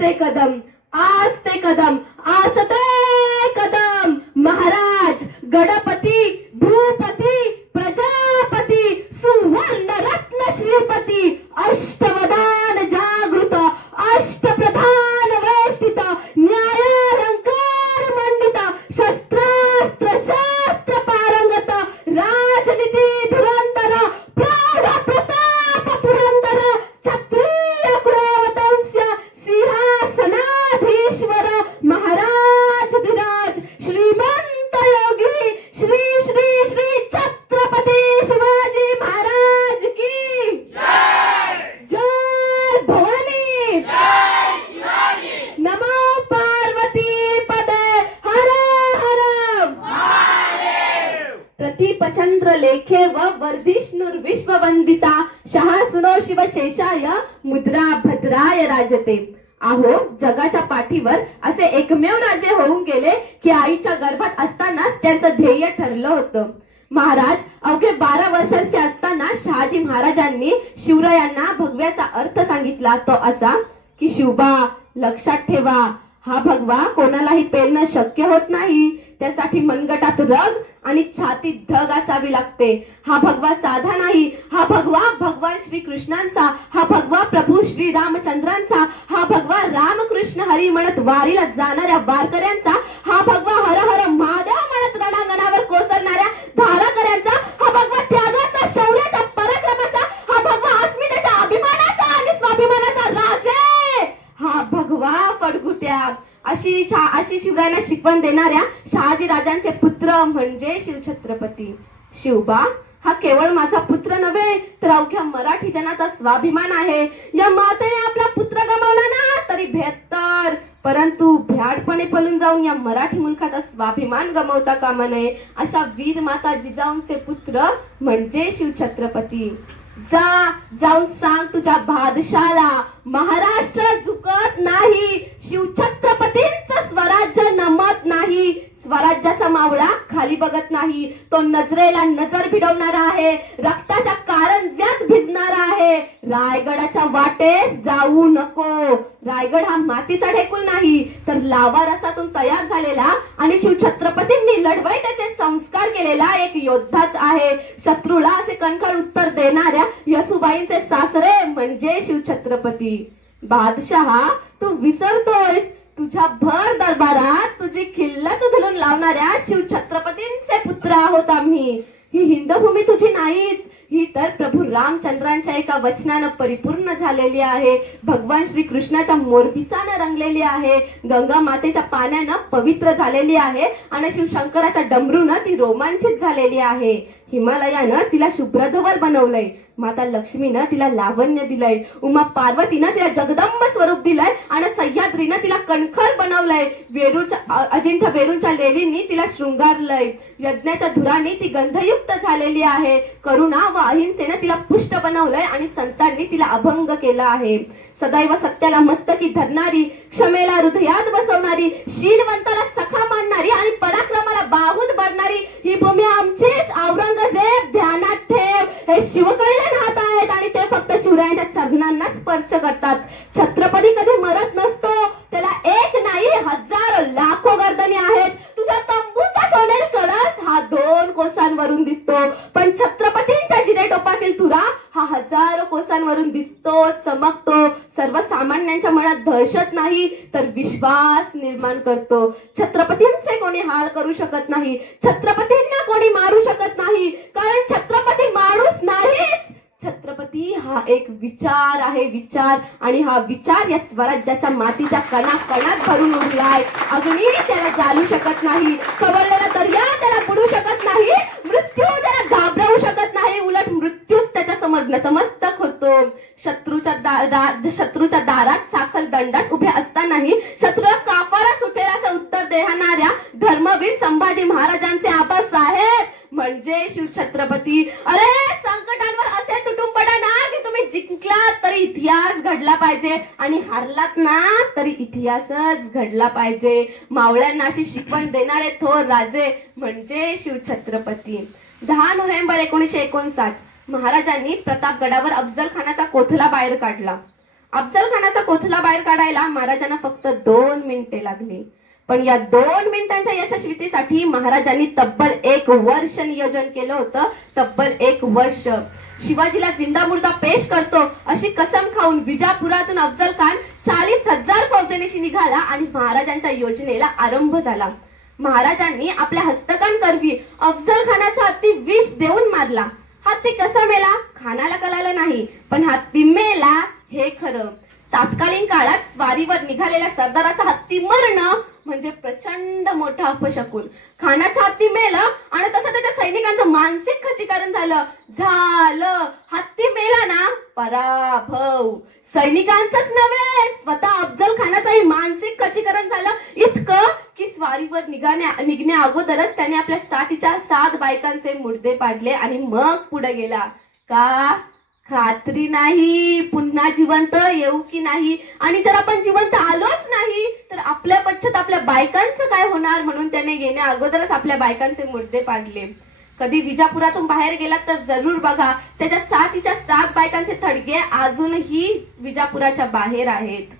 आस्ते कदम आसते कदम महाराज गणपती भूपती प्रजापती सुवर्ण रत्न श्रीपती अष्टवदान जागृत अष्टप्रधान वेष्टित न्यायालंकार मंडित शस्त्रास्त्र शास्त्र पारंगत राजनीती धुरंधर प्रौढ प्रताप पुरंदर क्षत्रिय कुळवंश सिंहासनाधीश्वर महाराज धिराज श्रीमंत योगी श्री श्री श्री छत्रपती शिवाजी महाराज की जय भवानी नमो पार्वती पदे हर हर प्रतिपचंद्र लेखे व वर्धिष्णुर विश्ववंदिता शहासुनो शिवशेषाय मुद्रा भद्राय राजते. आहो जगाच्या पाठीवर असे एकमेव राजे होऊन गेले की आईच्या गर्भात असतानाच त्यांचं ध्येय ठरलं होतं. महाराज अवघे 12 वर्षांचे असताना शहाजी महाराजांनी शिवरायांना भगव्याचा अर्थ सांगितला. तो असा की शिवबा लक्षात ठेवा, हा भगवा कोणालाही पेलणं शक्य होत नाही. त्यासाठी मनगटात रग आणि छातीत धग असावी लागते. हा भगवा साधा नाही, हा भगवा भगवान श्री कृष्णांचा, हा भगवा प्रभू श्री रामचंद्रांचा, हा भगवा रामकृष्ण हरी म्हणत वारीला जाणाऱ्या वारकऱ्यांचा, हा भगवा हर हर महादेव म्हणत रणांगणावर कोसळणाऱ्या धाराकऱ्यांचा, हा भगवा त्यागाचा शौर्याच्या पराक्रमाचा, हा भगवा अस्मितेच्या अभिमानाचा आणि स्वाभिमानाचा राजे, हा भगवा फडगुट्या अशी शिवरायांना शिकवण देणाऱ्या शहाजी राजांचे पुत्र म्हणजे शिवछत्रपती. शिवबा हा केवळ माझा पुत्र नव्हे तर अवघ्या मराठी जनाचा स्वाभिमान आहे. या मातेने आपला पुत्र गमावला ना तरी 72, परंतु भ्याडपणे पळून जाऊन या मराठी मुलखाचा स्वाभिमान गमावता कामा नये. अशा वीर माता जिजाऊंचे पुत्र म्हणजे शिवछत्रपती. जाऊन सांग तुझ्या बादशाला महाराष्ट्र झुकत नाही, शिवछत्रपतींचं स्वराज्य नमत नाही. स्वराज्याचा मावळा खाली बघत नाही, तो नजरेला नजर भिडवणारा आहे, रक्ताच्या कारंज्यात भिजणारा आहे. रायगडाच्या वाटेस जाऊ नको. रायगड हा मातीचा ढेकूळ नाही तर लावा रसातून तयार झालेला आणि शिवछत्रपतींनी लढवैतेचे संस्कार केलेला एक योद्धाच आहे. शत्रूला असे कणखर उत्तर देणाऱ्या यसुबाईंचे सासरे म्हणजे शिवछत्रपती. बादशहा तू विसरतोयस, तुझ्या भर दरबारात तुझी खिल्लत धुलून लावणाऱ्या शिवछत्रपतींचे पुत्र आहोत आम्ही. ही हिंदभूमी तुझी नाहीच, ही तर प्रभू रामचंद्रांच्या एका वचनानं परिपूर्ण झालेली आहे. भगवान श्री कृष्णाच्या मोरपिसानं रंगलेली आहे, गंगा मातेच्या पाण्यानं पवित्र झालेली आहे आणि शिवशंकराच्या डमरूनं ती रोमांचित झालेली आहे. हिमालयानं तिला शुभ्रधवल बनवलंय, माता लक्ष्मीनं तिला लावण्य दिलंय, उमा पार्वतीनं तिला जगदंब स्वरूप दिलंय आणि सह्याद्रीनं तिला कणखर बनवलंय. अजिंठा वेरूळच्या लेलींनी तिला शृंगारलंय, यज्ञाच्या धुराने ती गंधयुक्त झालेली आहे. करुणा व अहिंसेनं तिला पुष्ट बनवलंय आणि संतांनी तिला अभंग केला आहे. सदैव सत्याला मस्तकी धरणारी, क्षमेला हृदयात बसवणारी, शीलवंताला सखा मानणारी आणि पराक्रमाला बाहूत भरणारी ही भूमी आमचीच. औरंगजेब ध्यानात ठेव, हे शिवकल्याण हात आहेत आणि ते फक्त शिवरायांच्या चरणांना स्पर्श करतात. छत्रपती कधी मरत नसतो, त्याला एक नाही हजारो लाखो गर्दनी आहेत. तुझ्या तंबूचा सोनेरी कळस हा 2 कोसांवरून दिसतो, पण छत्रपतींच्या जिरेटोपातील तुरा हा हजारो कोसांवरून दिसतो, चमकतो. सर्वसामान्यांच्या मनात दहशत नाही तर विश्वास निर्माण करतो. छत्रपतींचे कोणी हाल करू शकत नाही, छत्रपतींना कोणी मारू शकत नाही, कारण छत्रपती माणूस नाहीच. छत्रपती हा एक विचार आहे, विचार, आणि हा विचार या स्वराज्याच्या मातीच्या कणाकणात भरून उरलाय. अग्नी त्याला जाळू शकत नाही, खवळलेला दर्या त्याला बुडू शकत नाही, मृत्यू त्याला घाबरवू शकत नाही, उलट मृत्यूच त्याच्या समोर नतमस्तक होतो. शत्रूच्या दारात साखल दंडात उभे असतानाही शत्रूला काफारा सुटेल असं उत्तर देणाऱ्या धर्मवीर संभाजी महाराजांचे आबासाहेब म्हणजे शिवछत्रपती. अरे संकटांवर असे तुटून पडा ना की तुम्ही जिंकलात तरी इतिहास घडला पाहिजे आणि हारलात ना तरी इतिहासच घडला पाहिजे. मावळ्यांना अशी शिकवण देणारे थोर राजे म्हणजे शिवछत्रपती. 10 नोव्हेंबर 1959 महाराजांनी प्रतापगडावर अफजल खानाचा कोथला बाहेर काढला. अफजल खानाचा कोथला बाहेर काढायला महाराजांना फक्त 2 मिनिटे लागली. पण या 2 मिनिटांच्या यशस्वीतेसाठी महाराजांनी तब्बल 1 वर्ष नियोजन केलं होतं. तब्बल 1 वर्ष. शिवाजीला जिंदा मुर्दा पेश करतो अशी कसम खाऊन विजापुरातून अफजल खान 40,000 फौजेनेशी निघाला आणि महाराजांच्या योजनेला आरंभ झाला. महाराजांनी आपल्या हस्तकांकरवी अफजल खानाचा हत्ती विष देऊन मारला. हत्ती कसा मेला खानाला कळालं नाही, पण हत्ती मेला हे खरं. तात्कालीन काळात स्वारीवर निघालेल्या सरदाराचा हत्ती मरणं म्हणजे प्रचंड मोठा अपशकुन. खानाचा हत्ती मेला आणि तसं त्याच्या सैनिकांचं मानसिक खच्चीकरण झालं. हत्ती मेला ना, पराभव. सैनिकांचंच नव्हे, स्वतः अफजल खानाचंही मानसिक खच्चीकरण झालं. इतकं की स्वारीवर निघण्या अगोदरच त्याने आपल्या साथीच्या 7 बायकांचे मुर्दे पाडले आणि मग पुढे गेला. का? खात्री नाही पुन्हा जिवंत येऊ की नाही, आणि जर आपण जिवंत आलोच नाही तर आपल्या पश्चात आपल्या बायकांचं काय होणार, म्हणून त्याने येण्या अगोदरच आपल्या बायकांचे मुर्दे पाडले. कधी विजापुरातून बाहेर गेलात तर जरूर बघा, त्याच्या साथीच्या 7 बायकांचे थडगे अजूनही विजापुराच्या बाहेर आहेत.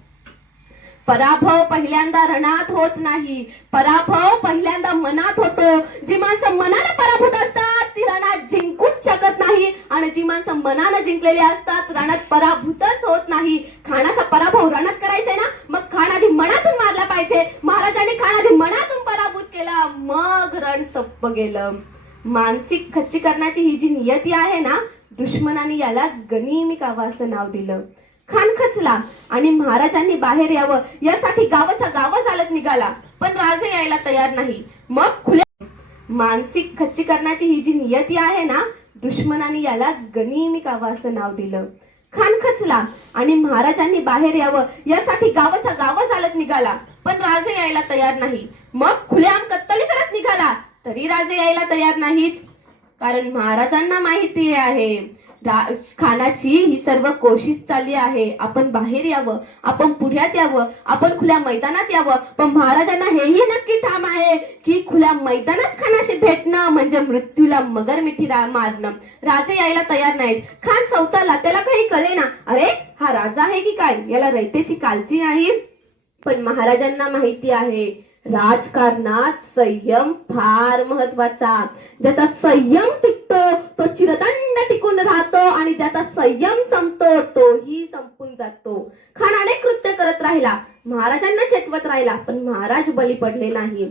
पराभव पहिल्यांदा रणात होत नाही, पराभव पहिल्यांदा मनात होतो. जी माणसं मनाने पराभूत असतात ती रणात जिंकूच शकत नाही, आणि जी माणसं मनाने जिंकलेली असतात रणात पराभूतच होत नाही. खानाचा पराभव रणात करायचंय ना, मग खान आधी मनातून मारला पाहिजे. महाराजांनी खान आधी मनातून पराभूत केला, मग रण सप्प गेलं. मानसिक खच्चीकरणाची ही जी नियती आहे ना, दुश्मनाने यालाच गनिमी कावा असं नाव दिलं. खान खचला आणि महाराजांनी बाहेर यावं यासाठी गावाच्या गावं चालत निघाला, पण राजे यायला तयार नाही. मग खुल्या मानसिक खच्चीकरणाची ही जी नियती आहे ना, दुश्मनाने यालाच गनिमी कावा असं नाव दिलं. खान खचला आणि महाराजांनी बाहेर यावं यासाठी गावाच्या गावं चालत निघाला, पण राजे यायला तयार नाही. मग खुलेआम कत्तली करत निघाला, तरी राजे यायला तयार नाहीत. कारण महाराजांना माहिती आहे खानाची ही सर्व कोशिश चालली आहे. आपण बाहेर यावं, आपण पुढ्यात यावं, आपण खुल्या मैदानात यावं, पण महाराजांना हेही नक्की ठाम आहे की खुल्या मैदानात खानाशी भेटणं म्हणजे मृत्यूला मगरमिठी मारणं. राजे यायला तयार नाहीत. खान चौथाला, त्याला काही कळे ना, अरे हा राजा आहे की काय, याला रयतेची काळजी नाही. पण महाराजांना माहिती आहे राजकारणात संयम फार महत्वाचा. ज्याचा संयम टिकतो तो चिरदंड टिकून राहतो, आणि ज्याचा संयम संपतो तोही संपून जातो. खान अनेक कृत्य करत राहिला, महाराजांना चेतवत राहिला, पण महाराज बळी पडले नाही.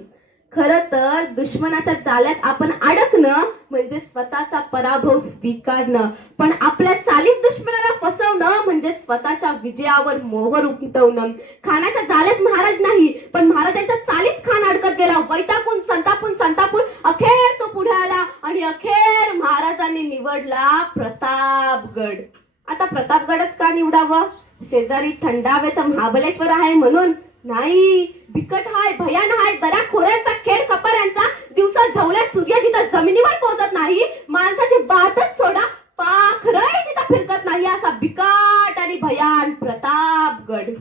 खरं तर दुश्मनाच्या जाळ्यात आपण अडकणं म्हणजे स्वतःचा पराभव स्वीकारणं, पण आपल्या चालीत दुश्मनाला फसवणं म्हणजे स्वतःच्या विजयावर मोहर उमटवणं. खानाच्या जाळ्यात महाराज नाही, पण महाराजांच्या चालीत खान अडकत गेला. वैतागून संतापून अखेर तो पुढे आला, आणि अखेर महाराजांनी निवडला प्रतापगड. आता प्रतापगडच का निवडावं? शेजारी थंड हवेचं महाबळेश्वर आहे म्हणून? नाही, बिकट हाय, भयान हाय, दऱ्या खोऱ्यांचा, खेड कपाऱ्यांचा, दिवसा ढवळ्यात सूर्य जिथं जमिनीवर पोहोचत नाही, माणसाची बातच सोडा, पाखरही जिथं फिरकत नाही, असा बिकट आणि भयान प्रतापगड.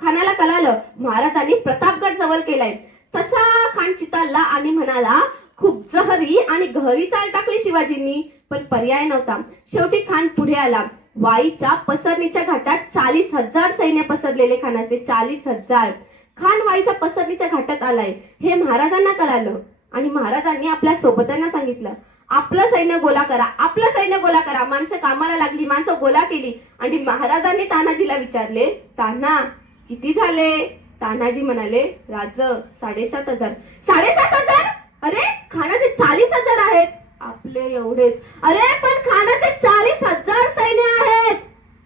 खानाला कळालं महाराजांनी प्रतापगड जवळ केलाय. तसा खान चितालला आणि म्हणाला, खूप जहरी आणि गहरी चाल टाकली शिवाजींनी, पण पर्याय नव्हता. शेवटी खान पुढे आला. वाईच्या पसरणीच्या घाटात 40,000 सैन्य पसरलेले खानाचे, 40,000. खान वाईच्या पसरणीच्या घाटात आलाय हे महाराजांना कळालं, आणि महाराजांनी आपल्या सोबत्यांना सांगितलं, आपलं सैन्य गोला करा, आपलं सैन्य गोला करा. माणसं कामाला लागली, माणसं गोला केली, आणि महाराजांनी तानाजीला विचारले, तान्हा किती झाले? तानाजी म्हणाले, राज 7,500. 7,500? अरे खानाचे 40,000 आहेत. आपले एवढेच. अरे पण खानाचे 40,000 सैन्य आहेत.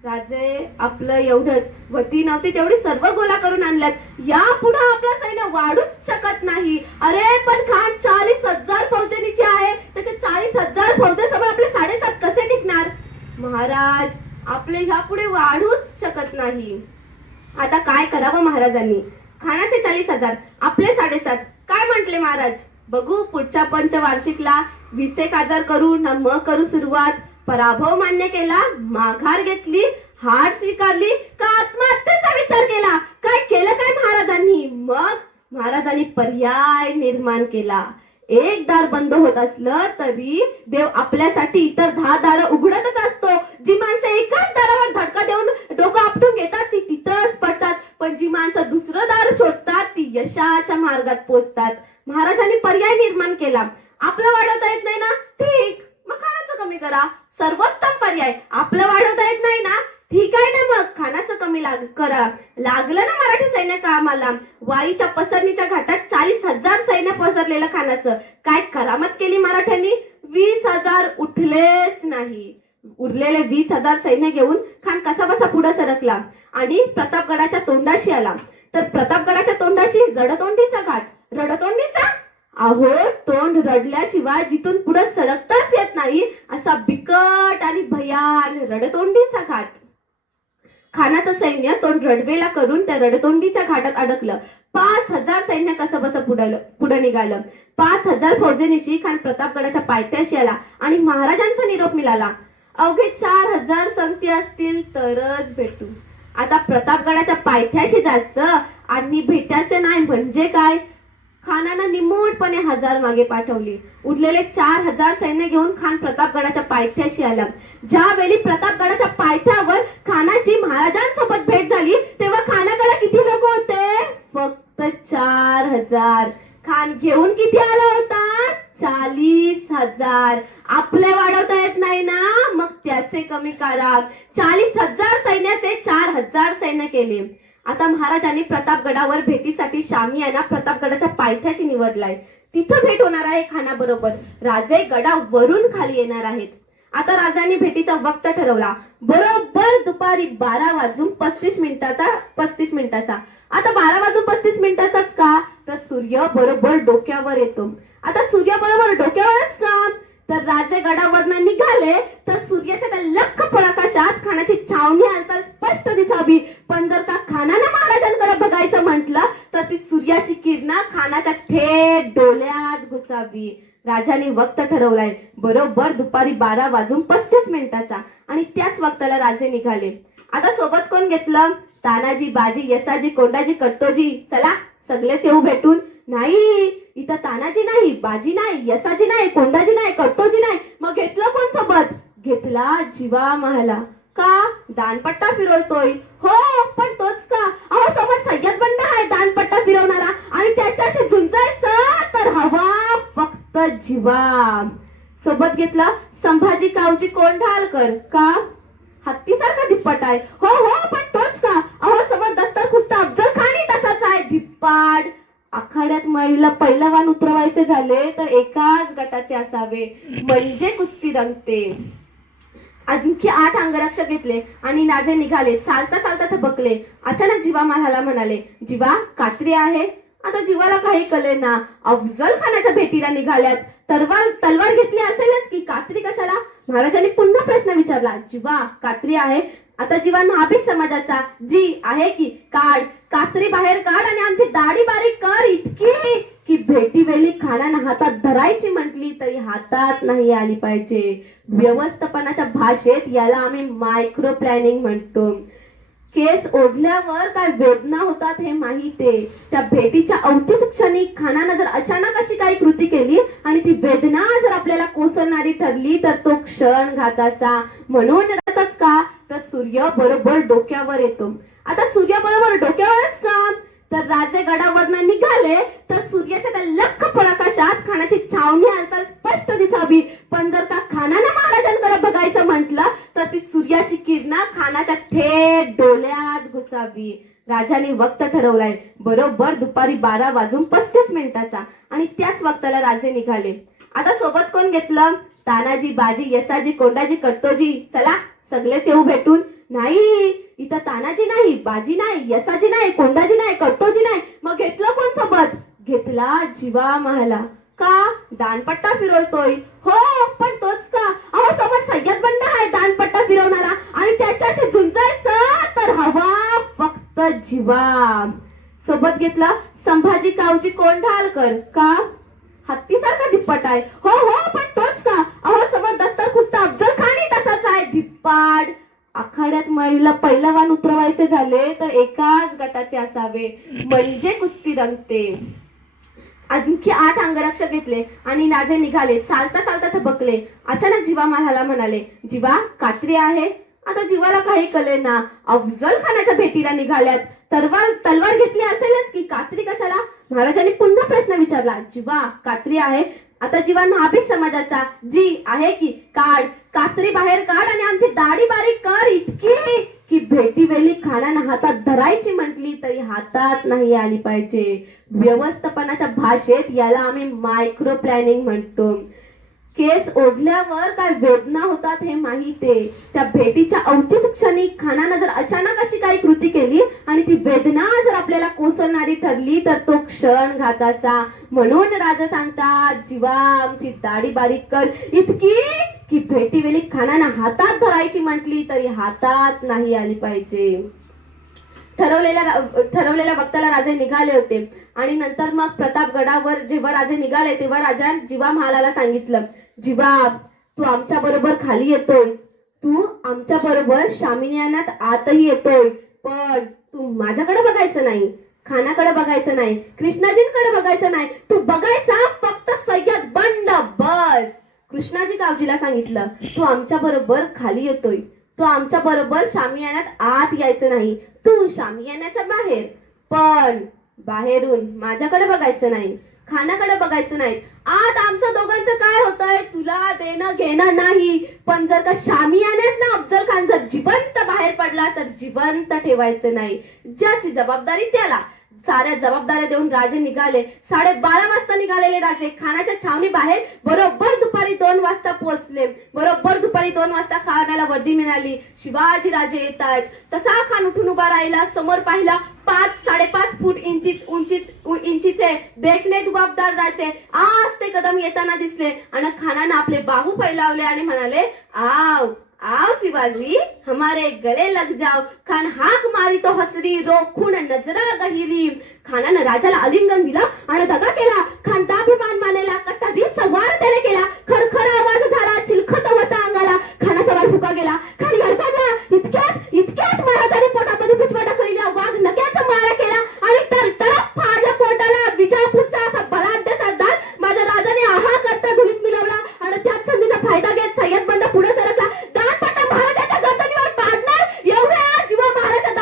राजे आपलं एवढंच. वती नव्हती तेवढी सर्व गोला करून आणल्यात. या पुढे आपलं सैन्य वाढूच शकत नाही. अरे पण खान 40,000 फौजेनीचे आहे, त्याचे 40,000 फौजेसमोर आपले 7,500 कसे टिकणार? महाराज आपले ह्या पुढे वाढूच शकत नाही. आता काय करावं महाराजांनी? खानाचे 40,000, आपले 7,500. काय म्हटले महाराज? बघू पुढच्या पंचवार्षिकला 20,000 करू ना मग करू सुरुवात. पराभव मान्य केला, माघार घेतली, हार स्वीकारली का आत्महत्येचा विचार केला? काय केलं काय महाराजांनी? मग महाराजांनी पर्याय निर्माण केला. एक दार बंद होत असलं तरी देव आपल्यासाठी इतर 10 दार उघडतच असतो. जी माणसं एकाच दारावर धडका देऊन डोकं आपटून घेतात ती तिथंच पडतात, पण जी माणसं दुसरं दार शोधतात ती यशाच्या मार्गात पोचतात. महाराजांनी पर्याय निर्माण केला. आपलं वाढवता येत नाही ना, ठीक, मग खाण्याचं कमी करा. सर्वोत्तम पर्याय. आपलं वाढवता येत नाही ना, ठीक आहे ना, मग खाण्याचं कमी करा. लागलं ना मराठी सैन्य कामाला. वाईच्या पसरणीच्या घाटात 40,000 सैन्य पसरलेलं खानाचं. काय करामत केली मराठ्यांनी? 20,000 उठलेच नाही. उरलेले 20,000 सैन्य घेऊन खान कसाबसा पुढे सरकला आणि प्रतापगडाच्या तोंडाशी आला. तर प्रतापगडाच्या तोंडाशी रडतोंडीचा घाट. रडतोंडीचा? अहो, तोंड रडल्याशिवाय जिथून पुढे सरकताच येत नाही असा बिकट आणि भयान रडतोंडीचा घाट. खानाचं सैन्य तोंड रडवेला करून त्या रडतोंडीच्या घाटात अडकलं. 5,000 सैन्य कसं बस पुढे निघालं. 5,000 फौजेनिशी खान प्रतापगडाच्या पायथ्याशी आला आणि महाराजांचा निरोप मिळाला. अवघे 4,000 संगती असतील तरच भेटू. आता प्रतापगडाच्या पायथ्याशी जायचं आणि भेटायचं नाही म्हणजे काय? खानानं निमूटपणे 1,000 मागे पाठवली. उरलेले 4,000 सैन्य घेऊन खान प्रतापगडाच्या पायथ्याशी आला. ज्यावेळी प्रतापगडाच्या पायथ्यावर खानाची महाराजांसोबत भेट झाली तेव्हा खानाकडे किती लोक होते? फक्त 4,000. खान घेऊन किती आला होता? 40,000. आपले वाढवता येत नाही ना, मग त्याचे कमी करा. 40,000 सैन्याचे 4,000 सैन्य केले. आता महाराजांनी प्रतापगडावर भेटीसाठी शामियाना प्रतापगडाच्या पायथ्याशी निवडलाय. तिथं भेट होणार आहे खानाबरोबर. राजे गडावरून खाली येणार आहेत. आता राजांनी भेटीचा वक्त ठरवला. बरोबर दुपारी 12:35 मिनिटाचा. आता 12:35 का? तर सूर्य बरोबर डोक्यावर येतो. आता सूर्य बरोबर डोक्यावरच का? तर राजे गडावरनं निघाले तर सूर्याच्या त्या लख्ख प्रकाशात खानाची छावणी हालचाल स्पष्ट दिसावी. पण जर का खानानं महाराजांकडे बघायचं म्हटलं तर ती सूर्याची किरणं खानाच्या थेट डोळ्यात घुसावी. राजाने वक्त ठरवलाय बरोबर दुपारी 12:35 आणि त्याच वक्ताला राजे निघाले. आता सोबत कोण घेतलं? तानाजी, बाजी, यसाजी, कोंडाजी, कट्टोजी. चला सगळेच येऊ भेटून. नाही, इथं तानाजी नाही, बाजी नाही, यसाजी नाही, कोंडाजी नाही, कट्टोजी नाही. मग घेतलं कोण सोबत? घेतला जिवा महाला. का? दानपट्टा फिरवतोय. हो, पण तोच का? अहो, सोबत सय्यद बंड आहे दानपट्टा फिरवणारा आणि त्याच्याशी झुंजायचं तर हवा फक्त जिवा. सोबत घेतला संभाजी कावजी कोंढालकर. का? हत्तीसारखा धिप्पाट आहे. हो हो, पण तोच का? अहो, समोर दस्तर खुस्ता अफजल खानही तसाच आहे धिप्पाड. आखाड्यात महिला पैलवान उतरवायचे झाले तर एकाच गटाचे असावे म्हणजे कुस्ती रंगते. आणखी 8 अंगरक्षक घेतले आणि राजे निघाले. चालता चालता थबकले. अचानक जिवा महालाला म्हणाले, जिवा, कात्री आहे? आता जीवाला काही कळे ना. अफजल खानाच्या भेटीला निघाल्यात. तलवार घेतली असेलच की, कात्री कशाला? महाराजांनी पुन्हा प्रश्न विचारला. जीवा, कात्री आहे? आता जीवा नाभिक समाजाचा. जी आहे की, काढ, कात्री बाहेर काढ आणि आमची दाढी बारीक कर. इतकी की भेटी वेळी खानानं हातात धरायची म्हटली तरी हातात नाही आली पाहिजे. व्यवस्थापनाच्या भाषेत याला आम्ही मायक्रो प्लॅनिंग म्हणतो. केस ओढल्यावर काय वेदना होतात हे माहितीये. त्या भेटीच्या औचित क्षणी खानानं जर अचानक अशी काही कृती केली आणि ती वेदना जर आपल्याला कोसळणारी ठरली तर तो क्षण घाताचा. म्हणून का? तर सूर्य बरोबर डोक्यावर येतो. आता सूर्य बरोबर डोक्यावरच का? तर राजे गडावरनं निघाले तर सूर्याच्या त्या लख्ख प्रकाशात खानाची छावणी हालचाल स्पष्ट दिसावी. पण जर का खानानं महाराजांकडे बघायचं म्हटलं तर ती सूर्याची किरणं खानाच्या थेट डोळ्यात घुसावी. राजाने वक्त ठरवलाय बरोबर दुपारी 12:35 आणि त्याच वक्ताला राजे निघाले. आता सोबत कोण घेतलं? तानाजी, बाजी, यसाजी, कोंडाजी, कट्टोजी. चला सगळेच येऊ भेटून. नाही, इथं तानाजी नाही, बाजी नाही, यसाजी नाही, कोंडाजी नाही, कट्टोजी नाही. मग घेतलं कोण सोबत? घेतला जिवा महाला. का? दानपट्टा फिरवतोय. हो, पण तोच का? अहो, सोबत सय्यद बंड आहे दानपट्टा फिरवणारा आणि त्याच्याशी झुंजायचं तर हवा फक्त जिवा. सोबत घेतला संभाजी कावजी कोंढालकर. का? हत्तीसारखा धिप्पाट आहे. हो हो, पण तोच का? अहो, समोर दस्तर खुस्ता अफजल खानही तसाच आहे धिप्पाड. आखाड्यात महिला पैलवान उतरवायचे झाले तर एकाच गटाचे असावे म्हणजे कुस्ती रंगते. आणखी 8 अंगरक्षक घेतले आणि राजे निघाले. चालता चालता थबकले. अचानक जिवा महालाला म्हणाले, जिवा, कात्री आहे? आता जीवाला काही कळेना. अफजल खानाच्या भेटीला निघाल्यात. तलवार घेतली असेलच की कात्री कशाला? महाराजांनी पुन्हा प्रश्न विचारला. जीवा कात्री आहे? आता जीवा नाभिक समाजाचा. जी आहे की काढ, कात्री बाहेर काढ आणि आमची दाढी बारीक कर. इतकी की भेटी वेळी खाण्यानं हातात धरायची म्हटली तरी हातात नाही आली पाहिजे. व्यवस्थापनाच्या भाषेत याला आम्ही मायक्रो प्लॅनिंग म्हणतो. केस ओढल्यावर काय वेदना होतात हे माहितीये. त्या भेटीच्या औचित क्षणी खानानं जर अचानक अशी काही कृती केली आणि ती वेदना जर आपल्याला कोसळणारी ठरली तर तो क्षण घाताचा. म्हणून राजा सांगतात, जीवा आमची दाढी बारीक कर. इतकी की भेटीवेळी खानानं हातात धरायची म्हटली तरी हातात नाही आली पाहिजे. ठरवलेल्या वक्ताला राजे निघाले होते आणि नंतर मग प्रतापगडावर जेव्हा राजे निघाले तेव्हा राजा जीवा महालाला सांगितलं, जीवा तू आमच्या बरोबर खाली येतोय, तू आमच्या बरोबर शामियानात आतही येतोय, पण तू माझ्याकडे बघायचं नाही, खानाकडे बघायचं नाही, कृष्णाजींकडे बघायचं नाही, तू बघायचा फक्त सय्यद बंड बस. कृष्णाजी गावजीला सांगितलं, तू आमच्या बरोबर खाली येतोय, तू आमच्या बरोबर शामियानात आत यायचं नाही, तू शामियानाच्या बाहेर, पण बाहेरून माझ्याकडे बघायचं नाही, खानाकडे बघायचं नाही. आत आमचं दोघांचं काय होतंय तुला देणं घेणं नाही, पण जर का शामियानात ना अफजल खान जर जिवंत बाहेर पडला तर जिवंत ठेवायचं नाही. ज्याची जबाबदारी त्याला. साऱ्या जबाबदाऱ्या देऊन राजे निघाले. 12:30 वाजता निघालेले राजे खानाच्या छावणी बाहेर बरोबर दुपारी 2 वाजता पोहोचले. बरोबर दुपारी 2 वाजता खानाला वर्दी मिळाली. शिवाजी राजे येत आहेत. तसा खान उठून उभा राहिला. समोर पाहिला 5-5.5 फूट इंचीचे देखणे दुबाबदार राजे आज ते कदम येताना दिसले आणि खानानं आपले बाहू फैलावले आणि म्हणाले, आव आओ शिवाजी हमारे गले लग जाओ. खान हाक मारी तो हसरी रोखून नजरा गहिरी. खानानं राजाला आलिंगन दिला आणि दगा केला. खान दाभिमान मानेला. कट्टाधीचा वार त्याने केला. खरखर आवाज झाला. चिलखत होता अंगाला. खानाचा वार फुका गेला. खान गडबडला. इतक्यात महाराजांनी पोटामध्ये पिछवा टाकलेला वाघ नक्याचा मारा केला आणि तरतरफ फाडला पोटाला. विजापूरचा असा बलाढ्य सरदार माझ्या राजाने आहा करता धुलीत मिळवला आणि त्याच संधीचा फायदा घेत सय्यद बंड पुढे सरकला. दानपट्टा महाराजाच्या गर्दनीवर पाडणार एवढ्या जीवा महाराजाच्या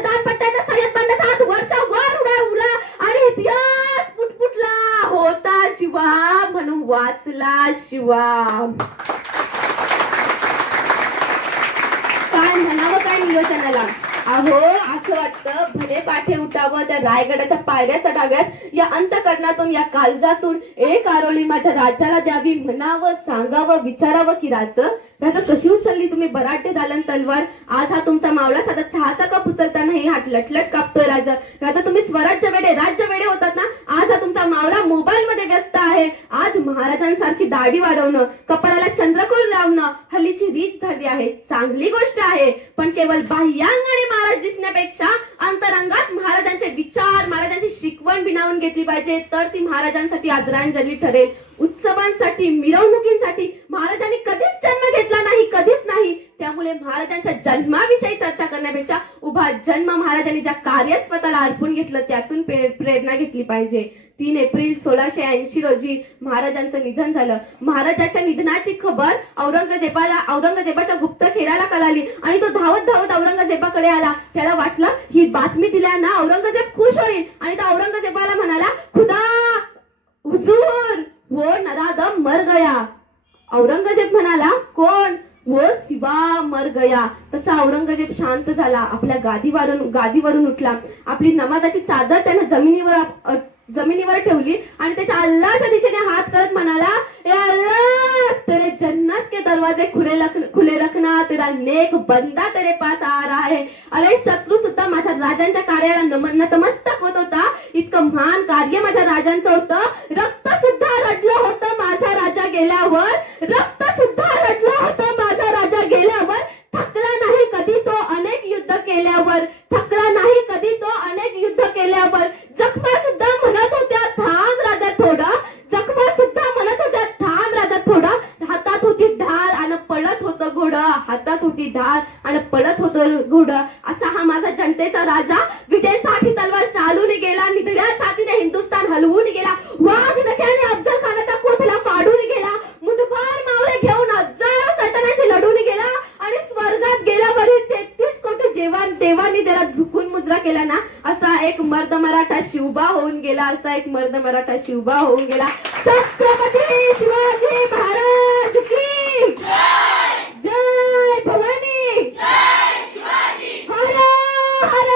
दानपट्ट्यानं सय्यद बंडाचा हात वरच्या वर उडवला आणि इतिहास पुटपुटला होता जीवा म्हणून वाचला शिवा. काय म्हणावं काय नियोजनाला. अहो असं वाटतं भले पाठे उठावं, त्या रायगडाच्या पायऱ्या चढाव्यात, या अंतकरणातून या काळजातून एक आरोळी माझ्या राजाला द्यावी, म्हणावं सांगावं विचारावं की राजा कशी उचलली तुम्ही बराटे दालन तलवार. आज हा तुमचा मावळा साधा चहाचा कप उचलतानाही हात लटलट कापतोय. राजा तुम्ही स्वराज्य वेडे राज्य वेडे होतात ना. आज हा तुमचा मावळा मोबाईल मध्ये व्यस्त आहे. आज महाराजांसारखी दाढी वाढवणं, कपाळाला चंद्रकोर लावणं हल्लीची रीत झाली आहे. चांगली गोष्ट आहे, पण केवळ बाह्यांगाने महाराज दिसण्यापेक्षा अंतरंगात महाराजांचे विचार, महाराजांची शिकवण बिनावून घेतली पाहिजे, तर ती महाराजांसाठी आदरांजली ठरेल. उत्सवांसाठी, मिरवणुकींसाठी महाराजांनी कधीच जन्म घेतला नाही, कधीच नाही. त्यामुळे महाराजांच्या जन्माविषयी चर्चा करण्यापेक्षा उभा जन्म महाराजांनी ज्या कार्यात स्वतःला अर्पून घेतलं त्यातून प्रेरणा घेतली पाहिजे. 3 एप्रिल 1680 रोजी महाराजांचं निधन झालं. महाराजांच्या निधनाची खबर औरंगजेबाच्या गुप्त खेळाला कळाली आणि तो धावत औरंगजेबाकडे आला. त्याला वाटलं ही बातमी दिल्यानं औरंगजेब खुश होईल आणि तो औरंगजेबाला म्हणाला, खुदा हुजूर वो नरादम मर गया. औरंगजेब म्हणाला, कोण? वो शिवा मर गया. तसा औरंगजेब शांत झाला. आपल्या गादीवरून उठला. आपली नमाजाची चादर त्याने जमिनीवर ठेवली आणि त्याच्या अल्लाहच्या दिशेने हात करत म्हणाला, ए अल्लाह तेरे जन्नत के दरवाजे खुले रखना, तेरा नेक बंदा तेरे पास आ रहा है. अरे शत्रू सुद्धा माझ्या राजांच्या कार्याला नतमस्तक होत होता. इतकं महान कार्य माझ्या राजांचं होतं. रक्त सुद्धा रडलं होतं माझा राजा गेल्यावर. रक्त सुद्धा रडलं होतं माझा राजा गेल्यावर. थकला नाही कधी तो अनेक युद्ध केल्यावर. थकला नाही कधी तो अनेक युद्ध केल्यावर. जखमा सुद्धा म्हणत होत्या थांब राजा थोडा. जखमा सुद्धा म्हणत होत्या थांब राजा थोडा. हातात होती ढाल आणि पळत होतं घोडं. हातात होती ढाल आणि पळत होतं घोडं. असा हा माझा जनतेचा राजा विजयसाठी तलवार चालून गेला. निधड्या छातीने हिंदुस्थान हलवून गेला. वाघ नख्याने अफजल खानाचा कोथला फाडून गेला. मुठभर मावळे घेऊन हजारो सैतानाशी लढून गेला केला ना, असा एक मर्द मराठा शिवबा होऊन गेला, असा एक मर्द मराठा शिवबा होऊन गेला. छत्रपती शिवाजी महाराज की जय भवानी. हर हर